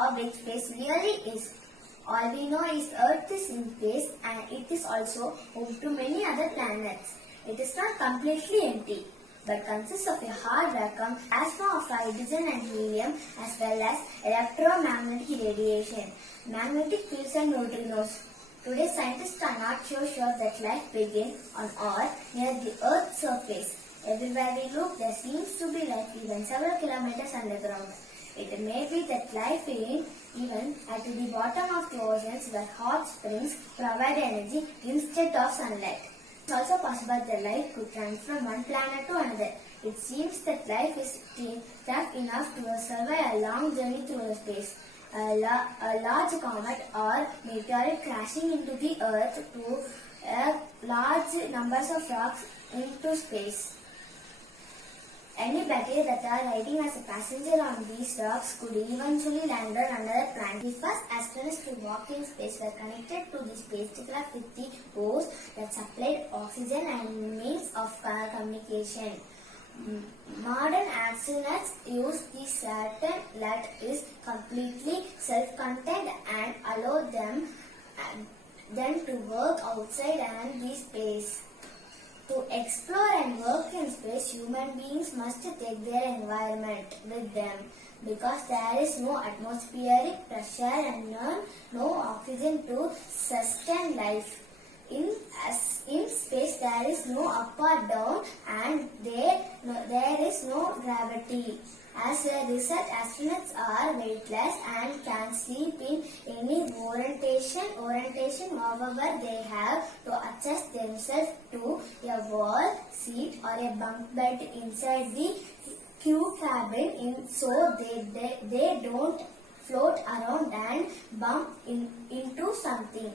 how big space really is. All we know is Earth is in space and it is also home to many other planets. It is not completely empty, but consists of a hard vacuum, plasma of hydrogen and helium, as well as electromagnetic radiation, magnetic fields and neutrinos. Today, scientists are not so sure that life began on or near the Earth's surface. Everywhere we look, there seems to be life even several kilometers underground. It may be that life is even at the bottom of the oceans where hot springs provide energy instead of sunlight. It's also possible that life could transfer from one planet to another. It seems that life is tough enough to survive a long journey through space. A large comet or meteorite crashing into the Earth to large numbers of rocks into space. Any bacteria that are riding as a passenger on these rocks could eventually land on another planet. The first astronauts to walk in space were connected to the spacecraft with the hose that supplied oxygen and means of communication. Modern astronauts use the Saturn that is completely self-contained and allow them to work outside and the space. To explore and work in space, human beings must take their environment with them because there is no atmospheric pressure and no oxygen to sustain life. In space, there is no up or down and there is no gravity. As a result, astronauts are weightless and can sleep in any orientation. However, they have to adjust themselves to a wall, seat or a bunk bed inside the crew cabin so they don't float around and bump into something.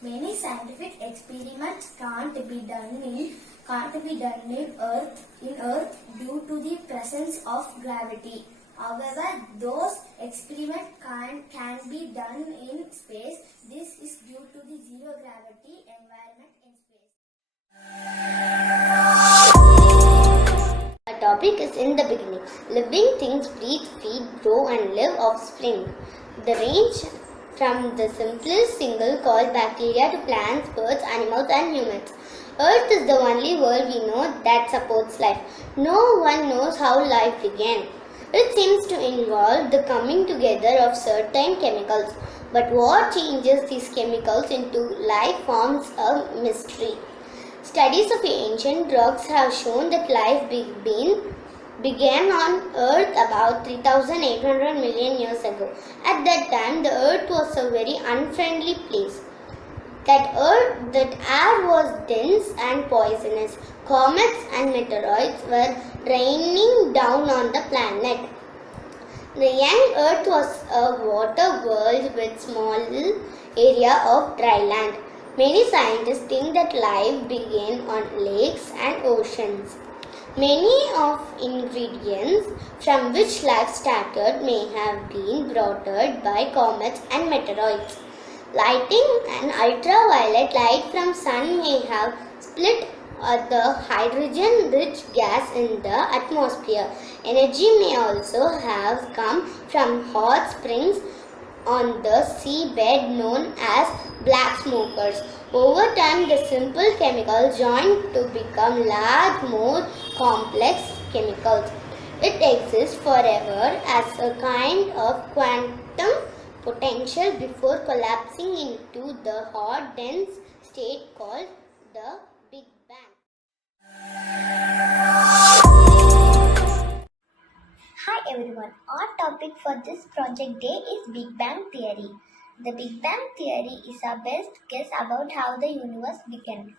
Many scientific experiments can't be done in Earth due to the presence of gravity. However, those experiments can be done in space. This is due to the zero gravity environment in space. Our topic is in the beginning. Living things breathe, feed, grow and live offspring. The range from the simplest single called bacteria to plants, birds, animals and humans. Earth is the only world we know that supports life. No one knows how life began. It seems to involve the coming together of certain chemicals. But what changes these chemicals into life forms a mystery. Studies of ancient rocks have shown that life began on Earth about 3,800 million years ago. At that time, the Earth was a very unfriendly place. That air was dense and poisonous. Comets and meteoroids were raining down on the planet. The young Earth was a water world with small area of dry land. Many scientists think that life began on lakes and oceans. Many of ingredients from which life started may have been brought by comets and meteoroids. Lighting and ultraviolet light from sun may have split the hydrogen-rich gas in the atmosphere. Energy may also have come from hot springs on the seabed known as black smokers. Over time, the simple chemicals joined to become large, more complex chemicals. It exists forever as a kind of quantum potential before collapsing into the hot, dense state called the Big Bang. Hi everyone, our topic for this project day is Big Bang Theory. The Big Bang Theory is our best guess about how the universe began.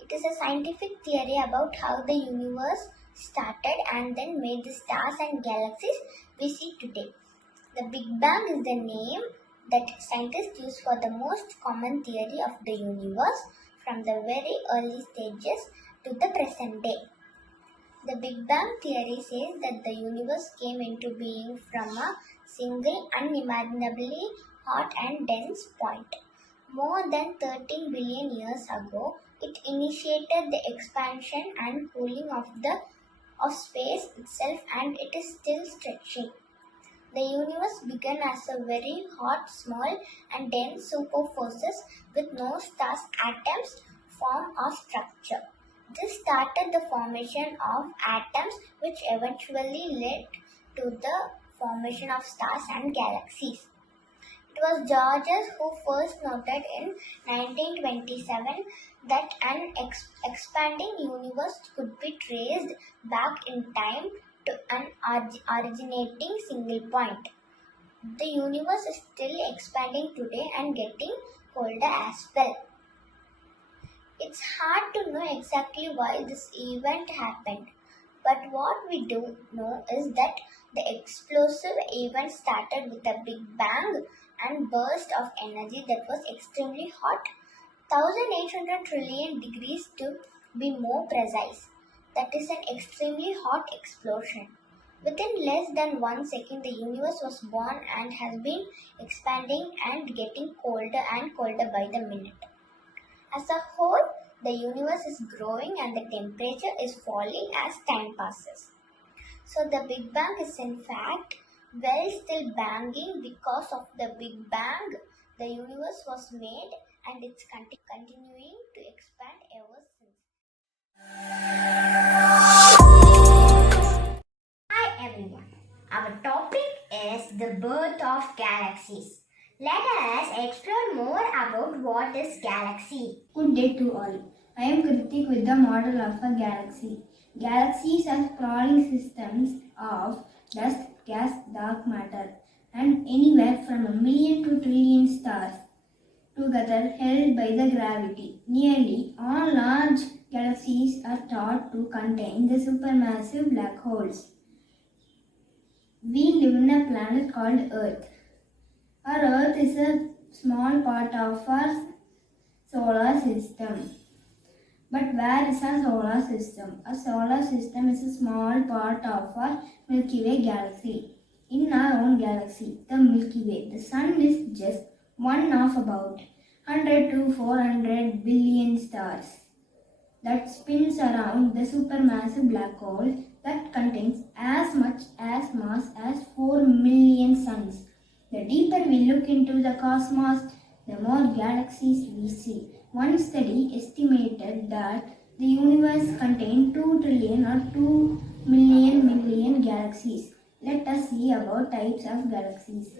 It is a scientific theory about how the universe started and then made the stars and galaxies we see today. The Big Bang is the name that scientists use for the most common theory of the universe from the very early stages to the present day. The Big Bang theory says that the universe came into being from a single unimaginably hot and dense point. More than 13 billion years ago, it initiated the expansion and cooling of space itself, and it is still stretching. The universe began as a very hot, small, and dense superforces with no stars atoms form or structure. This started the formation of atoms, which eventually led to the formation of stars and galaxies. It was Georges who first noted in 1927 that an expanding universe could be traced back in time to an originating single point. The universe is still expanding today and getting colder as well. It's hard to know exactly why this event happened, but what we do know is that the explosive event started with a big bang and burst of energy that was extremely hot, 1800 trillion degrees to be more precise. That is an extremely hot explosion. Within less than 1 second, the universe was born and has been expanding and getting colder and colder by the minute. As a whole, the universe is growing and the temperature is falling as time passes. So the Big Bang is in fact still banging because of the Big Bang. The universe was made and it's continuing to expand ever since. Hi everyone. Our topic is the birth of galaxies. Let us explore more about what is galaxy. Good day to all. I am Kritik with the model of a galaxy. Galaxies are sprawling systems of dust, gas, dark matter, and anywhere from a million to trillion stars together held by the gravity. Nearly all large galaxies are thought to contain the supermassive black holes. We live in a planet called Earth. Our Earth is a small part of our solar system. But where is our solar system? Our solar system is a small part of our Milky Way galaxy. In our own galaxy, the Milky Way, the Sun is just one of about 100 to 400 billion stars that spins around the supermassive black hole that contains as much as mass as 4 million suns. The deeper we look into the cosmos, the more galaxies we see. One study estimated that the universe contained 2 trillion or 2 million galaxies. Let us see about types of galaxies.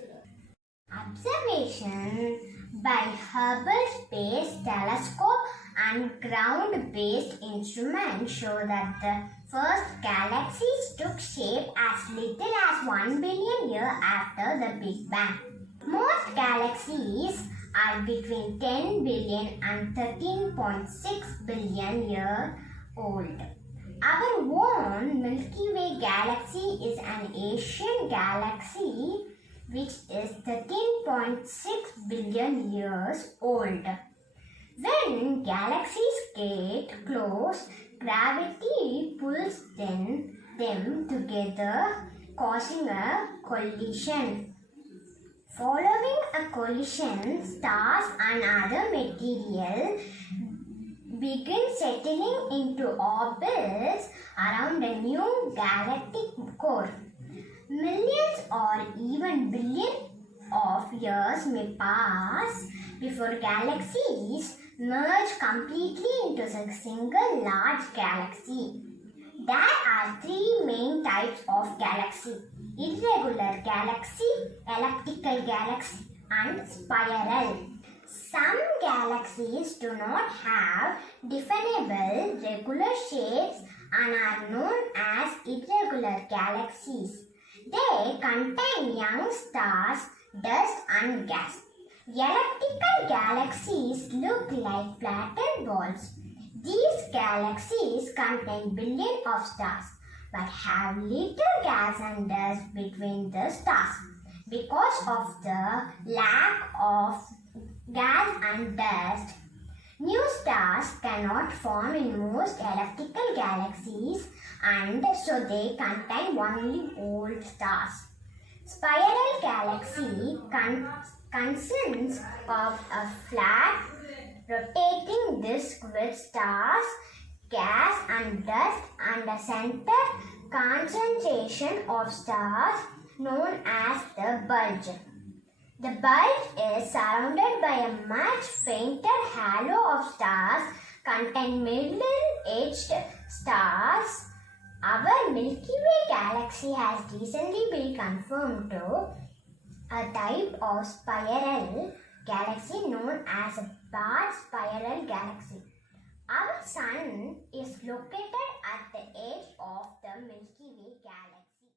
Observation by Hubble Space Telescope and ground-based instruments show that the first galaxies took shape as little as 1 billion years after the Big Bang. Most galaxies are between 10 billion and 13.6 billion years old. Our own Milky Way galaxy is an ancient galaxy which is 13.6 billion years old. When galaxies get close, gravity pulls them together, causing a collision. Following a collision, stars and other material begin settling into orbits around a new galactic core. Millions or even billions of years may pass before galaxies merge completely into a single large galaxy. There are three main types of galaxy: irregular galaxy, elliptical galaxy, and spiral. Some galaxies do not have definable regular shapes and are known as irregular galaxies. They contain young stars, dust and gas. Elliptical galaxies look like flattened balls. These galaxies contain billions of stars but have little gas and dust between the stars. Because of the lack of gas and dust, new stars cannot form in most elliptical galaxies, and so they contain only old stars. Spiral galaxy consists of a flat, rotating disk with stars, gas and dust, and a center concentration of stars known as the bulge. The bulge is surrounded by a much fainter halo of stars containing middle-aged stars. Our Milky Way galaxy has recently been confirmed to a type of spiral galaxy known as a barred spiral galaxy. Our Sun is located at the edge of the Milky Way galaxy.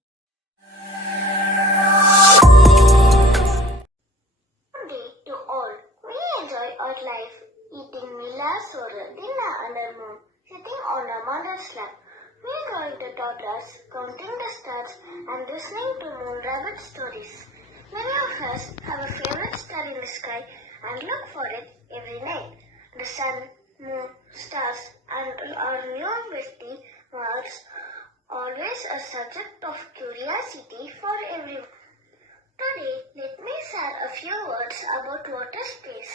Good day to all. We enjoy our life eating Mila Sora, Dilla under moon, sitting on a mother's lap. We enjoy the toddlers, counting the stars and listening to moon rabbit stories. Many of us have a favorite star in the sky and look for it every night. The sun, moon, stars and our new bestie Mars always a subject of curiosity for everyone. Today, let me share a few words about water space.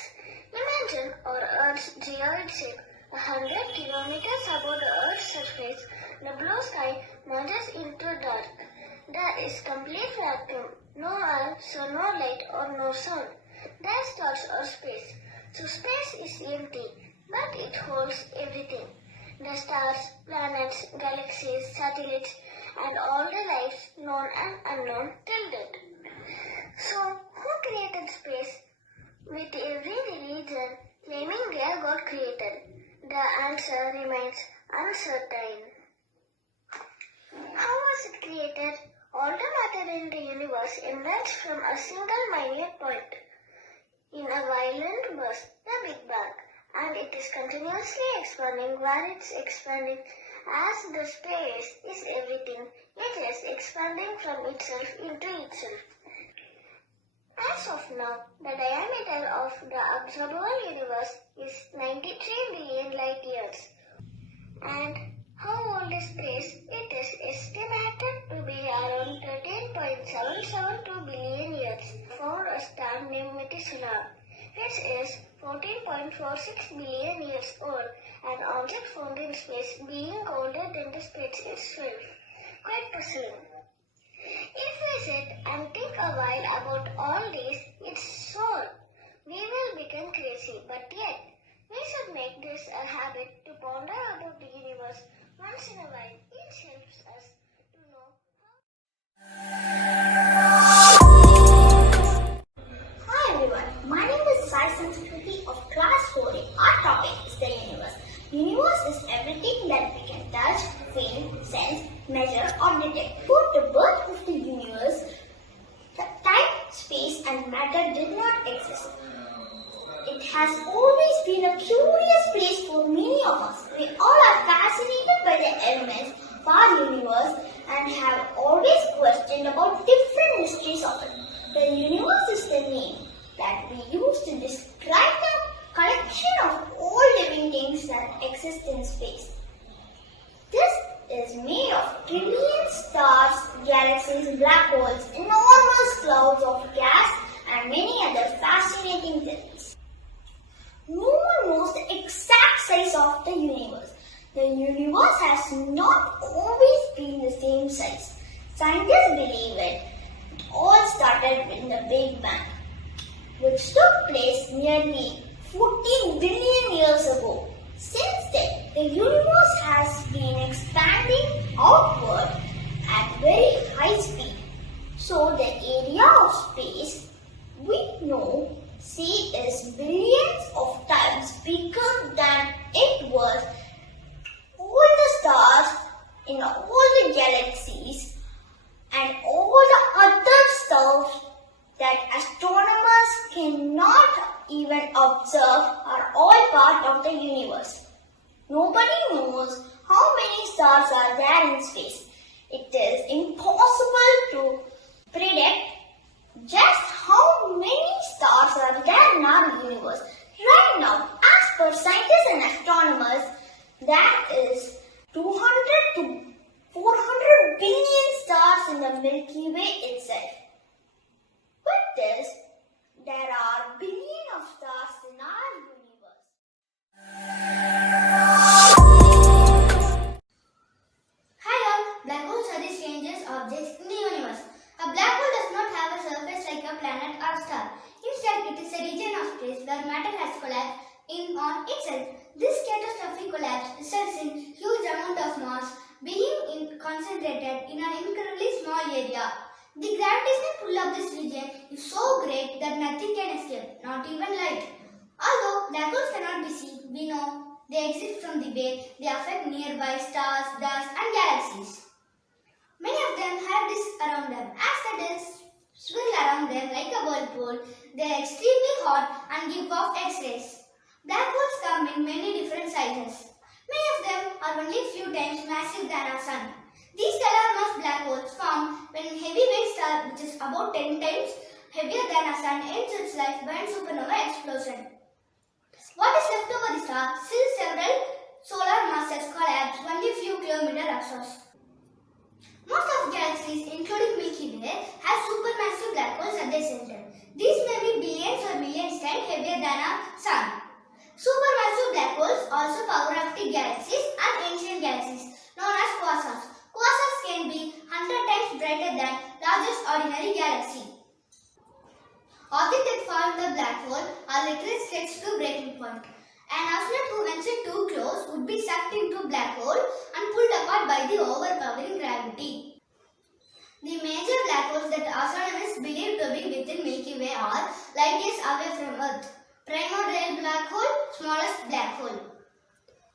Imagine our Earth's geoid shape. 100 kilometers above the Earth's surface, the blue sky merges into dark. There is complete vacuum, no air, so no light or no sound. There stars or space. So space is empty, but it holds everything. The stars, planets, galaxies, satellites, and all the lives known and unknown till date. So, who created space? With every religion claiming their God created, the answer remains uncertain. How was it created? All the matter in the universe emerged from a single minute point in a violent burst, the Big Bang, and it is continuously expanding. Where it's expanding as the space is everything, it is expanding from itself into itself. As of now, the diameter of the observable universe is 93 billion light years. And how old is space? It is estimated to be around 13.772 billion years. Found a star named Methuselah, which is 14.46 billion years old. An object found in space being older than the space itself. Quite puzzling. If we sit and think a while about all this, it's so we will become crazy. But yet, we should make this a habit to ponder about the universe once in a while. It helps us to know how. Hi everyone, my name is Sai Sanskriti of class 4A. Our topic is the universe. Universe is everything that we can touch, feel, sense, measure or detect. Before the birth of the universe, the time, space and matter did not exist. It has always been a curious place for many of us. We all are fascinated by the elements of our universe and have always questioned about different mysteries of it. The universe is the name that we use to describe the collection of all living things that exist in space. This is made of trillion stars, galaxies, black holes, enormous clouds of gas and many other fascinating things. No one knows the exact size of the universe. The universe has not always been the same size. Scientists believe it all started with the Big Bang, which took place nearly 14 billion years ago. Since then, the universe has been expanding outward at very high speed. So the area of space we know is billions of times bigger than it was. All the stars in all the galaxies and all the other stuff that astronomers cannot even observe are all part of the universe. Nobody knows how many stars are there in space. It is impossible to predict just how many stars are there in our universe. Right now, as per scientists and astronomers, that is 200 to 400 billion stars in the Milky Way itself. With this, there are billions of stars in our universe. Hi all, black holes are the strangest objects in the universe. A black hole place where matter has collapsed in on itself. This catastrophic collapse results in huge amount of mass being concentrated in an incredibly small area. The gravitational pull of this region is so great that nothing can escape, not even light. Although black holes cannot be seen, we know they exist from the way they affect nearby stars, dust and galaxies. Many of them have disks around them. As the disks swirl around them like a whirlpool, they are extremely hot and give off X-rays. Black holes come in many different sizes. Many of them are only a few times massive than our Sun. These stellar mass black holes form when a heavyweight star, which is about 10 times heavier than our Sun, ends its life by a supernova explosion. What is left over the star, still several solar masses collapse only a few kilometers across. Most of galaxies, including Milky Way, have supermassive black holes at their center. These may be billions or millions times heavier than our Sun. Supermassive black holes also power active galaxies and ancient galaxies known as quasars. Quasars can be 100 times brighter than largest ordinary galaxy. Objects that fall in the black hole are literally stretched to breaking point. An astronaut who ventured too close would be sucked into a black hole and pulled apart by the overpowering gravity. The major black holes that astronomers believe to be within Milky Way are light years away from Earth. Primordial black hole, smallest black hole.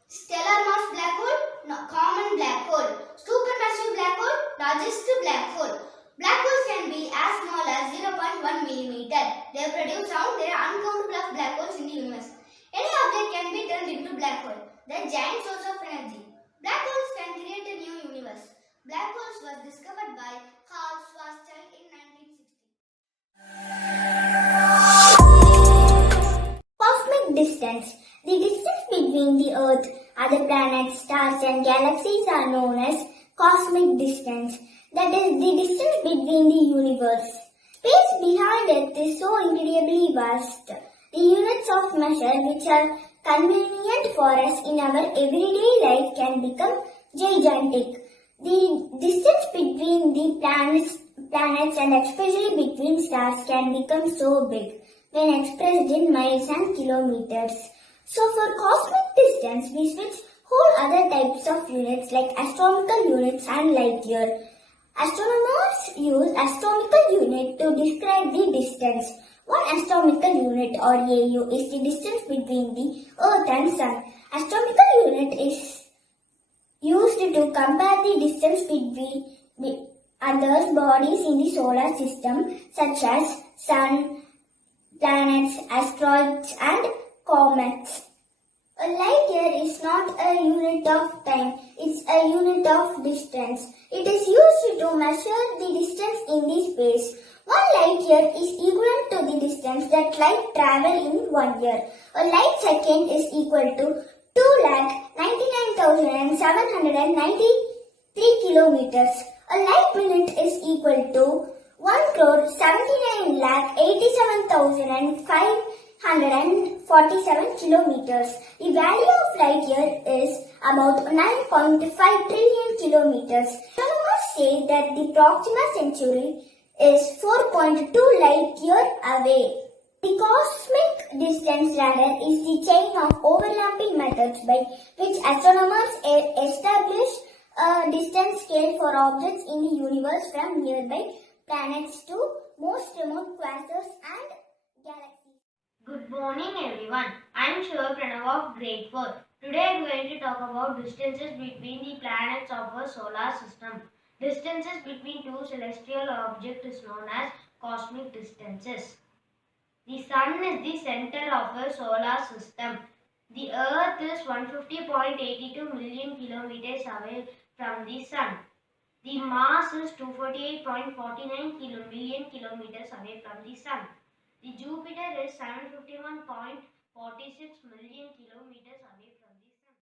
Stellar mass black hole, common black hole. Supermassive black hole, largest black hole. Black holes can be as small as 0.1 millimeter. They produce sound. There are uncountable of black holes in the universe. Any object can be turned into black hole, the giant source of energy. Black holes can create a new universe. Black holes was discovered by Carl Schwarzschild in 1960. Cosmic distance. The distance between the Earth, other planets, stars and galaxies are known as cosmic distance. That is the distance between the universe. Space behind Earth is so incredibly vast. The units of measure which are convenient for us in our everyday life can become gigantic. The distance between the planets and especially between stars can become so big when expressed in miles and kilometers. So for cosmic distance, we switch whole other types of units like astronomical units and light year. Astronomers use astronomical unit to describe the distance. One astronomical unit or AU is the distance between the Earth and Sun. Astronomical unit is used to compare the distance between other bodies in the solar system such as Sun, planets, asteroids and comets. A light year is not a unit of time, it's a unit of distance. It is used to measure the distance in the space. 1 light year is equivalent to the distance that light travel in 1 year. A light second is equal to 2,99,793 kilometers. A light minute is equal to 1,79,87,547 kilometers. The value of light year is about 9.5 trillion kilometers. Astronomers say that the Proxima Centauri is 4.2 light year away. The cosmic distance radar is the chain of overlapping methods by which astronomers establish a distance scale for objects in the universe from nearby planets to most remote quasars and galaxies. Good morning everyone. I am Shiva Pranav of grade 4. Today I am going to talk about distances between the planets of our solar system. Distances between two celestial objects is known as cosmic distances. The Sun is the center of our solar system. The Earth is 150.82 million kilometers away from the Sun. The mass is 248.49 million kilometers away from the Sun. The Jupiter is 751.46 million kilometers away from the Sun.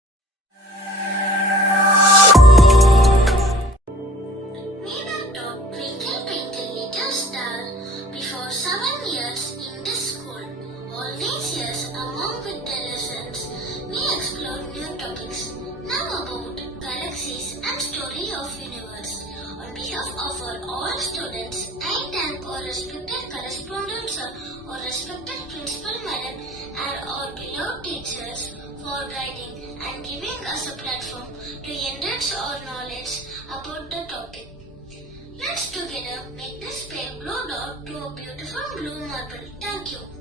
We were taught Twinkle Twinkle Little Star before 7 years in this school. All these years, along with the lessons, we explored new topics. Now about galaxies and story of universe. On behalf of all students, I thank our respected correspondents or respected principal madam about writing and giving us a platform to enrich our knowledge about the topic. Let's together make this pale blue dot to a beautiful blue marble. Thank you.